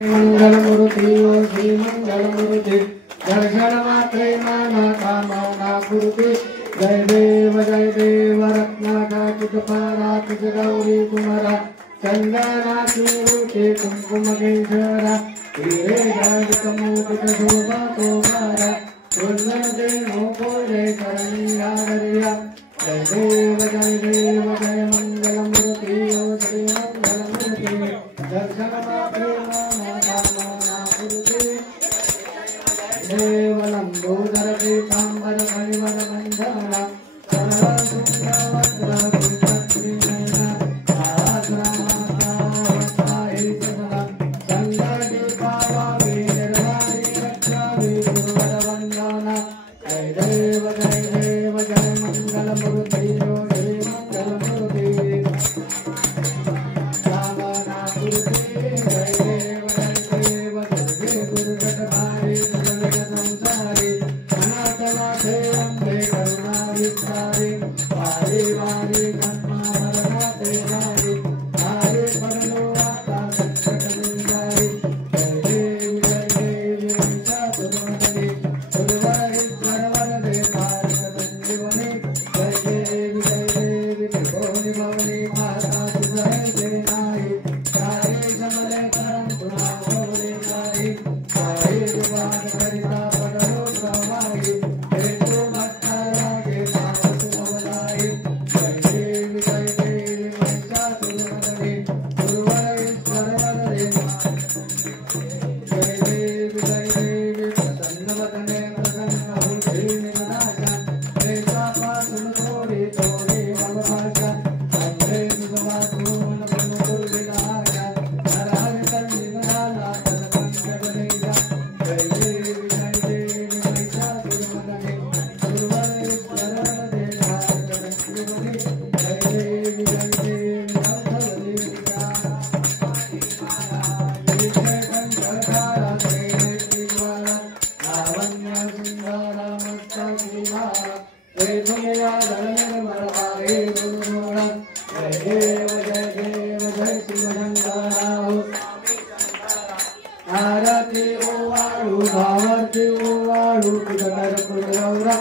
मंगलमूर्ति ओ श्री मंगलमूर्ति दर्शन मात्रे नाना कामना कुरुते जय देव रत्नाकाचित पाराचित गौरी कुमारा चंदनाची रूपे कुंकुम केशरा हीरे जागृत मुकुट शोभा कुमारा सुंदर देनो कोरे करणीया दरिया जय देव जय मंगलमूर्ति ओ श्री मंगलमूर्ति दर्शन मात्रे देवलंबोदर पीतांबर परिमल मंडला सरला सुंदर वज्र संगति पावावे निर्वाणी रक्षावे गुरुवरवंदना जय देव जय मंगलमूर्ति ओ जय मंगलमूर्ति कामना कुरुते जय देव जय गुरुगतभारे संसारी अनाथनाथे अम्बे करुणा विस्तारी वारे वारे कन्मा भरनाथे नारी आरे परलो आता संकट निवारी जय देवी वंशा सुरवदने सुरवारी वरवरदे भारत संजीवनी जय देवी भगवनी भवनी माता सुधरे नाई सारे समले करम पुरा भवने नाई सारे दुबार करिता पडलो प्रवाही हेतु मत्तरा के पास भवनाई जय देवी वंशा सुरवदने सुरवर ईश्वरवदने जय देवी प्रसन्न वदने प्रसन्न बुद्धि निमनाशा ऐसा पासुन थोड़ी थोड़ी भवभाषा अंधे सुगमातून ब्रह्मपुर विनाशा नराय तन निमनाला तन पंकज नेजा जय देवी वंशा सुरवदने सुरवर ईश्वरवदने भारत संजीवनी जय देवी नवधवदेविका कंठधारा श्रीवाला लावण्य सुंदरा मस्ता श्रीवाला हे दुनिया निर्मला हे गुरुमोड़ा जय देव जय शिवशंकरा आरती ओवाळू भावती ओवाळू कुदकर कुदगौरा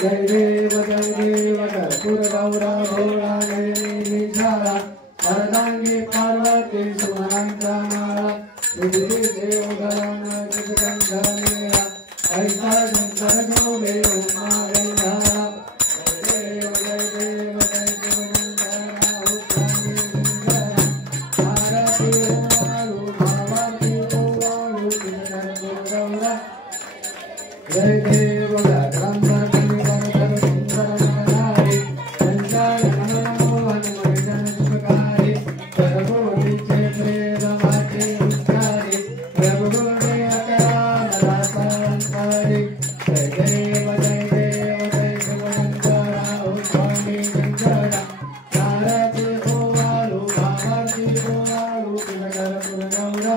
जय देव कर्पूर गौरा भोळा निशारा वरदांगी पार्वती सुमंता माळा विधि देव गरण चितकंठनेया ऐसा शंकर शोभे उमा गंधारा जय देव जय शिवशंकरा उत्तमी सुंदरा आरती ओवाळू भावती ओवाळू कुदकर कुदगौरा जय देव ब्रह्मकनि वरदर सुंदर नरनारी संचार मनोहन मर्जन सुखकारी प्रभुनि क्षेत्रे रमाचे उच्चारी प्रभुनि अकरान रासांसारी जय देव जय शिवशंकरा उत्तमी शंकरा आरती ओवाळू भावती ओवाळू कुदकर कुदगौरा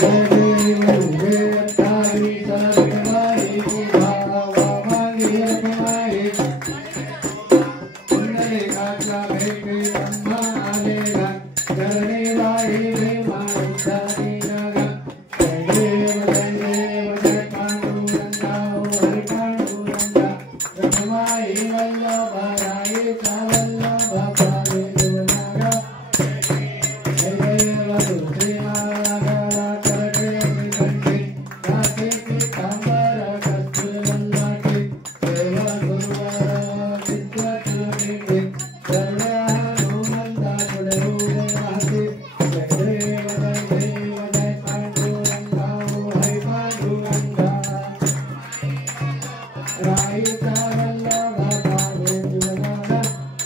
जय देव तारी सरस्वती पूजा वामांगी रखमाई पुण्य काचा भेटी ब्रह्मा आलेगा करणे लाई प्रेमा उद्धारी नगा जय देव जय पांडुरंगा हरि पांडुरंगा रखमाई वल्लभा राई वल्लभा पाले देवनागा जय देव तुलसी माला करके श्रीकंठी राधे पीतांबर कस्तूरवल्लठी देव गुरुवर विद्वत्तुनिधि सर्वे हनुमंता गुणरूपे महति जय देव जय पांडुरंगा हरि पांडुरंगा राई वल्लभा पाले देवनागा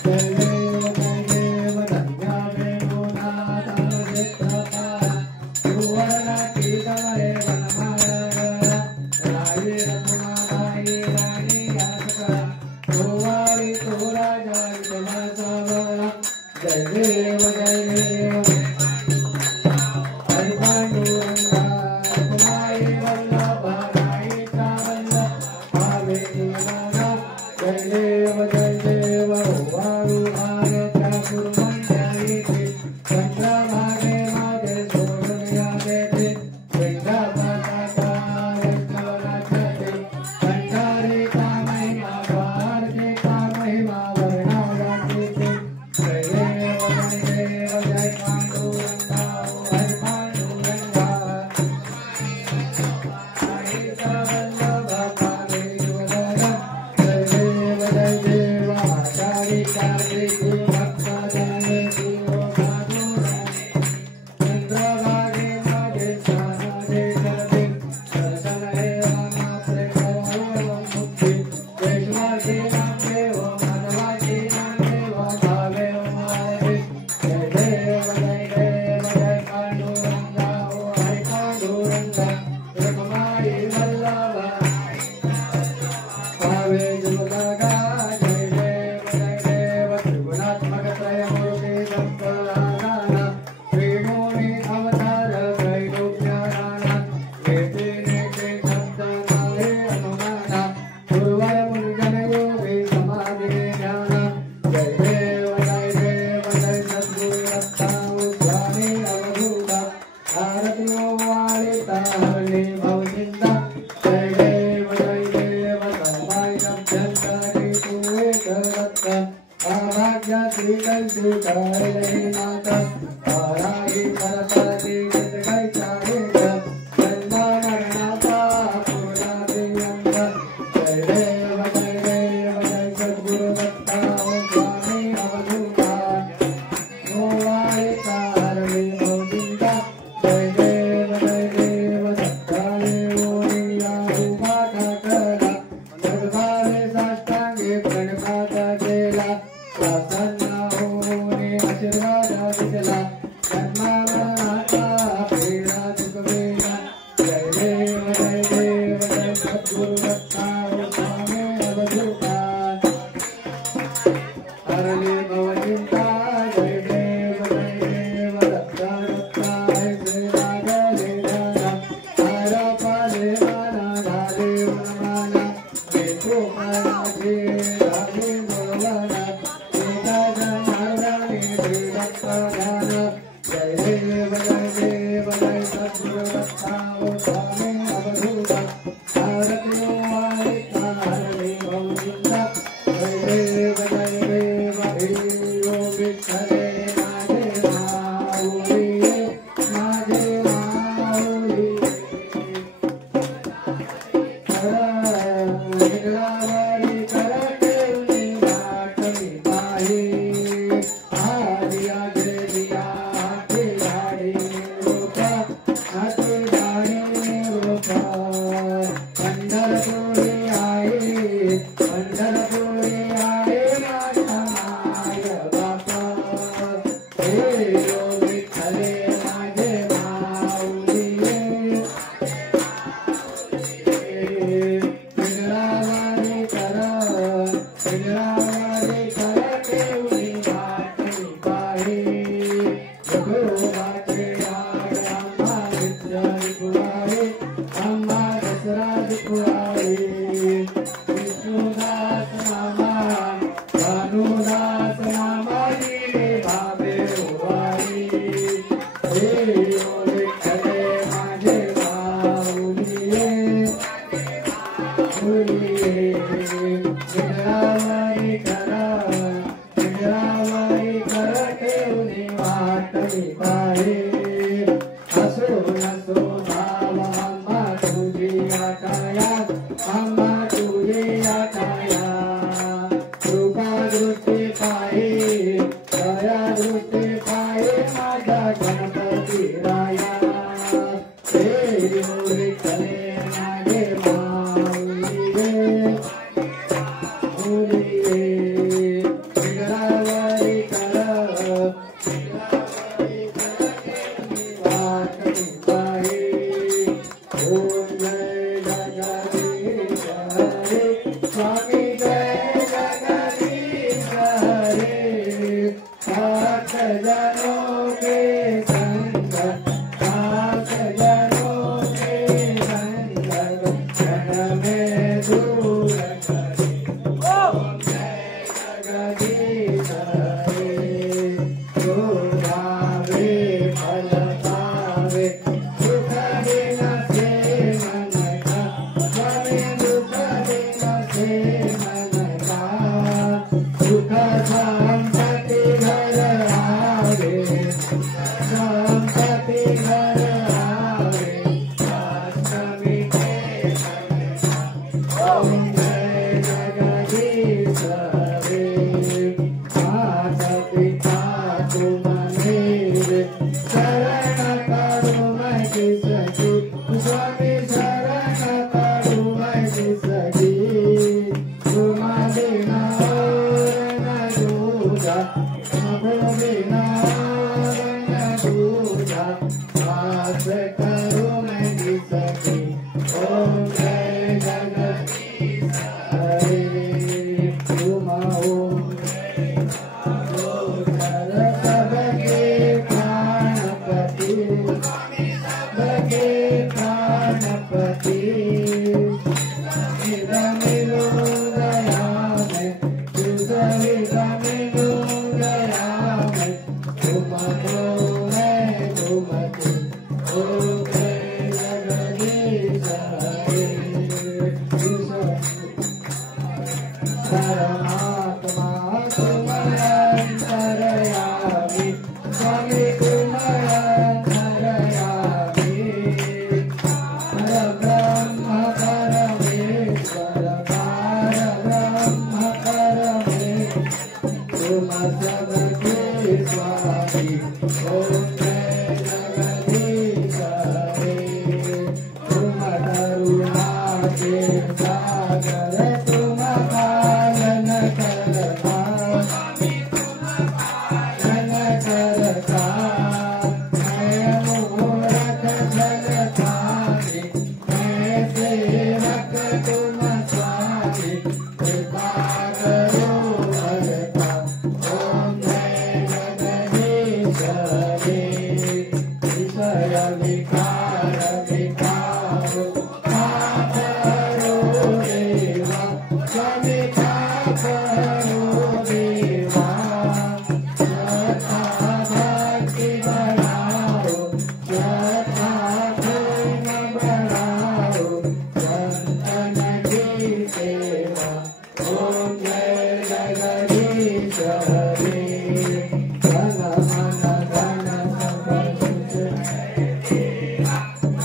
जय देव धन्या देवो नाथ चित्रपाला सुवर्ण कीर्तने वनमाला राई रत्नमाई रानी यासका गोवारी तोरा जय जय जय देव हरि पांडुरंगा रखमाई वल्लभा राई वल्लभा पाले देवनागा जय देव ओवाळू भारत कुरुमंडली चंद्रभागे मागे सोडून यावे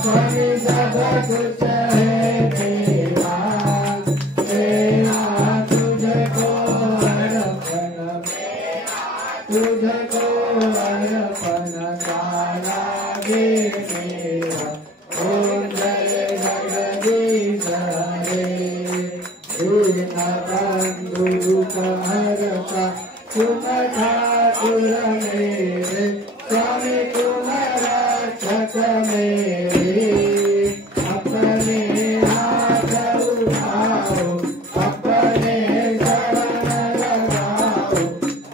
स्वामी सब कुछ है तेरा, तेरा तुझको अर्पण, तुझको अर्पण सारा दे मेरा। ओम जय जगदीश हरे, दीन बंधु कहरता तुम ठाकुर मेरे, स्वामी तुम रक्षक मेरे। अपने हाथ उठाओ, अपने शरण लगाओ,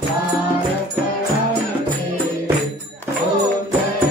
द्वार शरण तेरे। ओम जय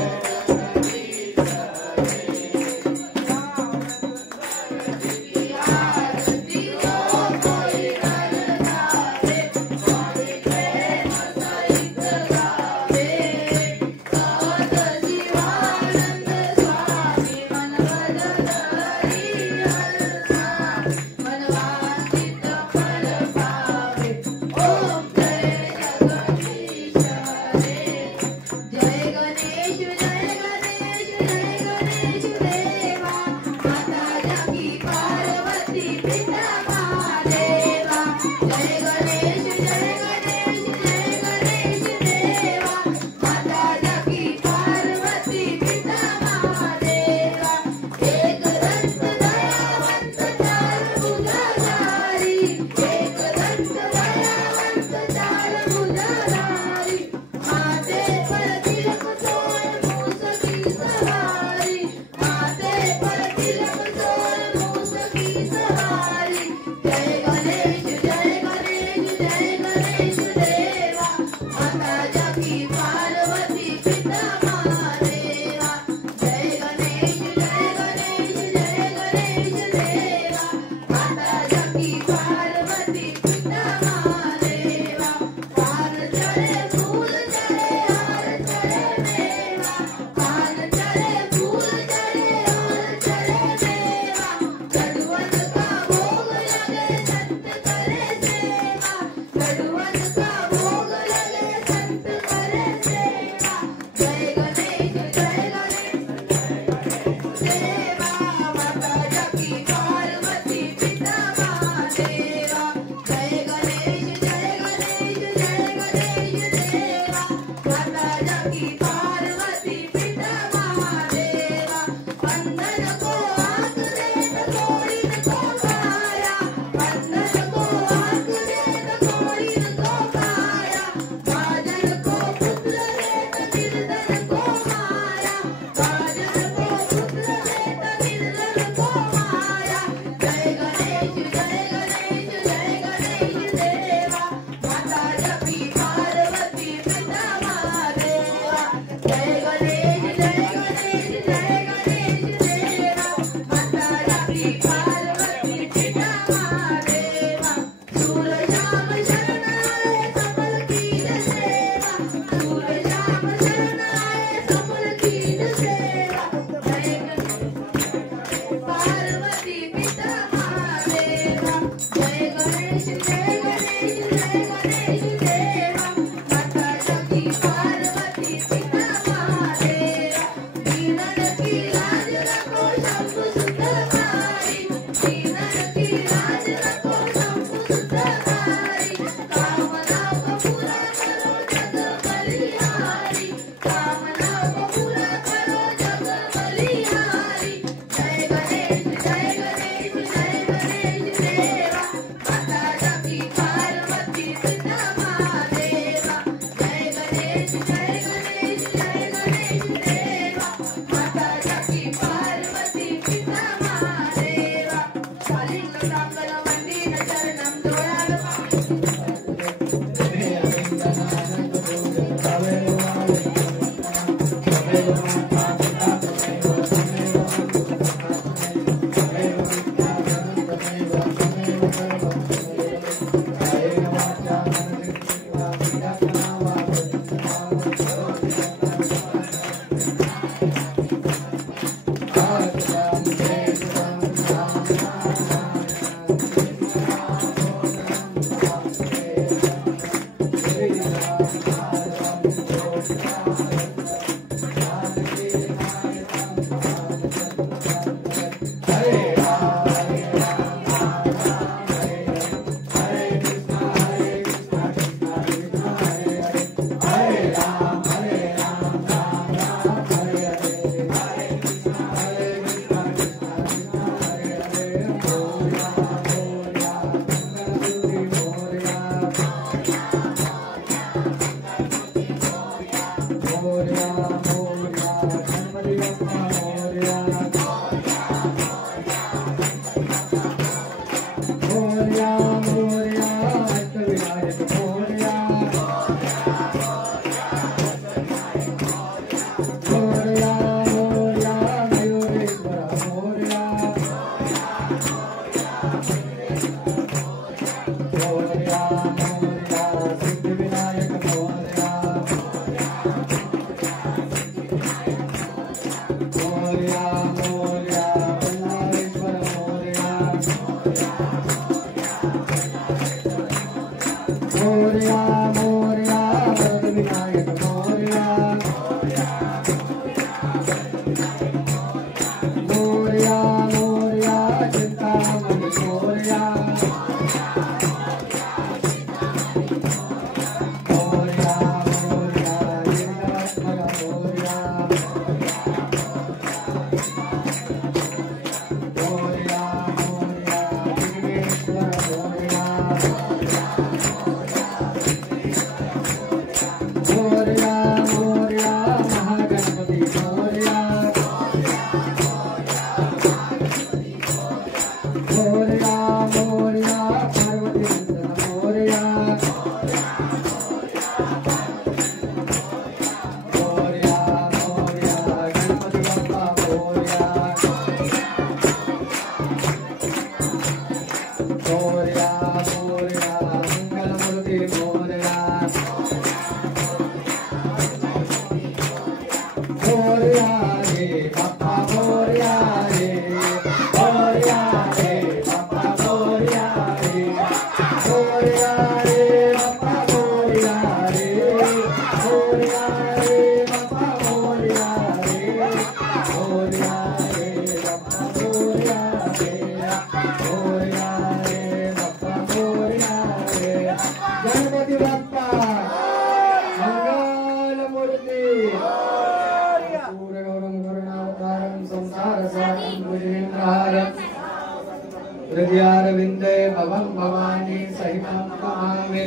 हृदयारविंदे भवं भवानी सहितं नमामि।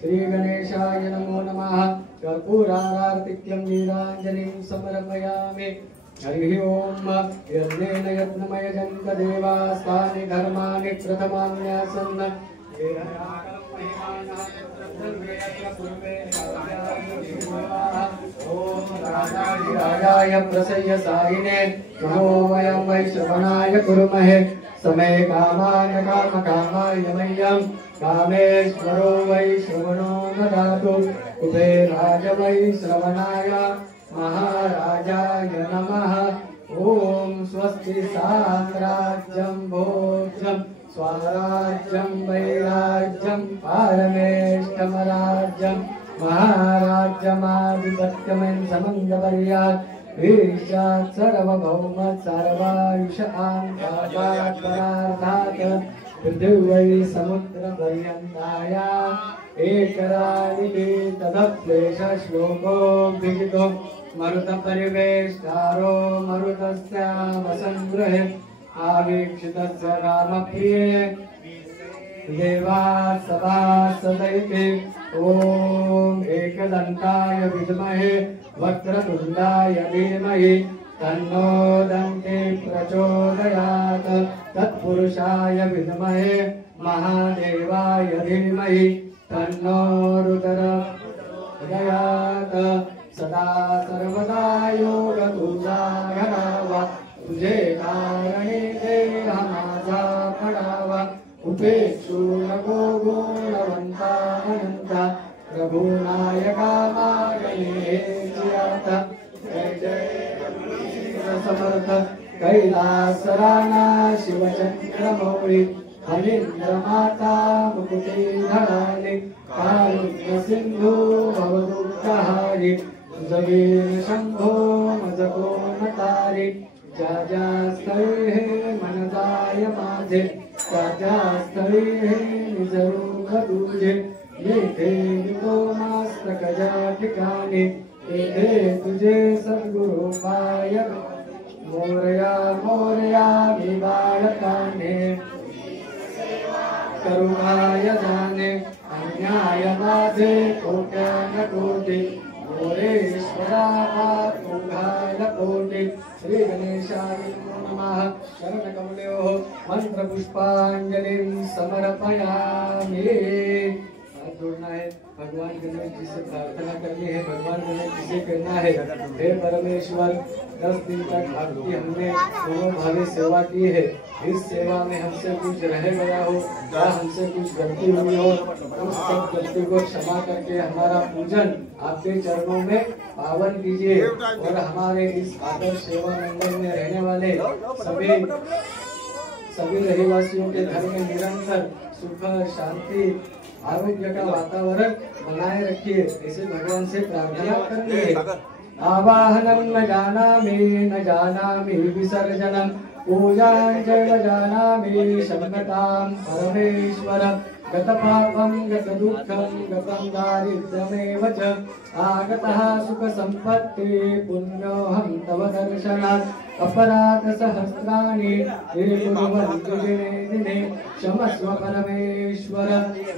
श्री गणेशाय नमो नमः। कर्पूरारार्तिक्यं नीराञ्जलिं समर्पयामि। हरिः ओम। यज्ञेन यत्नमयजं देवास्तानि धर्माणि प्रथमान्यासन् राजाय प्रसय्य साहिने नमो वयं वै श्रवणाय कुर्महे। समय कामाय काम कामाय मह्यं कामेश्वरो वै श्रवणो ददातु। कुबेराय वै श्रवणाय महाराजाय नमः। ओम स्वस्ति साम्राज्यं भोज्यं स्वराज्यं वैराज्यं पारमेष्टमराज्यं महाराज्यमाधिपत्यमें समंगपर्यात् ईशात् सर्वभौमत् सर्वायुष आन्तात् पृथिवी समुद्रपर्यन्ताया एकराणि तदप्लेश श्लोको विहितो मरुतपरिवेष्टारो मरुतस्यावसंगृहे आवीक्षितस्य रामप्रिये देवा सभासदैते। ओम एकदन्ताय विद्महे वक्रतुण्डाय धीमहि तन्नो दन्ति प्रचोदयात्। तत्पुरुषाय विद्महे महादेवाय धीमहि तन्नो रुद्रप्रचोदयात्। सदा सर्वदा योगतुल्यघनावा तुझे कारणे देह माझा पडावा। उपेक्षु नको गुणवंता अनंता रघुनायका मागणे जियाता। जय जय समर्थ कैलासराना शिवचंद्रमौळी फणींद्र माता मुकुटी धराली कारुण्य सिंधू भवदुःखहारी जगीर शंभो मज कोण तारी। ज्या ज्या स्थळी हे मन जाय माझे त्या त्या स्थळी हे निज रूप तुझे। येथे नितो मस्तक ज्या ठिकाणी येथे तुझे सद्गुरु पाय। मोरया मोरया मी बाळकाने करुणाय जाणे अन्याय माझे कोट्यान कोटी। मोरेश्वरा तू घाल कोटि श्री गणेशाय नमः। शरणकमलयोः मंत्रपुष्पांजलिं समर्पयामि। हाथ जोड़ना है, भगवान गणेश जी से प्रार्थना करनी है, भगवान गणेश जी से कहना है, हे परमेश्वर 10 दिन तक आपकी हमने दोनों भावी सेवा की है, इस सेवा में हमसे कुछ रह गया हो या हमसे कुछ गलती हुई हो, उस सब गलती को क्षमा करके हमारा पूजन आपके चरणों में पावन कीजिए और हमारे इस आदर्श सेवा मंडल में रहने वाले सभी रहवासियों के घर में निरंतर सुख शांति आरोग्य का वातावरण बनाए रखिए, ऐसे भगवान से प्रार्थना करनी है। आवाहनम न जानामि विसर्जनम पूजां चैव जानामि शम्यतां परमेश्वर। गत पापं गत दुःखं गतं दारिद्र्यमेव च आगतः सुख संपत्ति पुण्योऽहं तव दर्शनात् अपराध सहस्राणि कुर्वन्ति दिने दिने क्षमस्व परमेश्वर।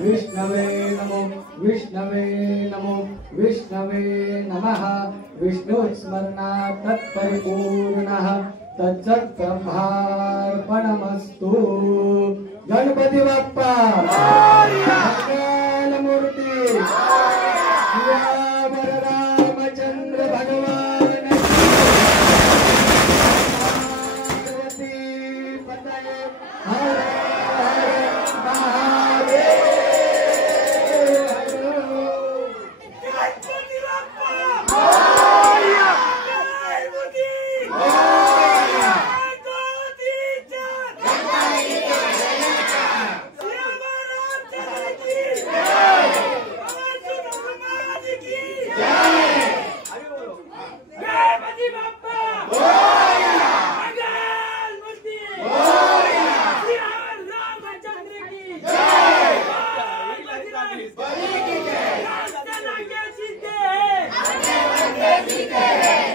विष्णवे नमो विष्णवे नमो विष्णवे नमः। विष्णुस्मरणात् तत्परिपूर्णः तज्जत् ब्रह्मार्पणमस्तु। गणपति बप्पा मंगलमूर्ति सियावर रामचंद्र भगवान पार्वती पतये हर हर महादेव। Hey!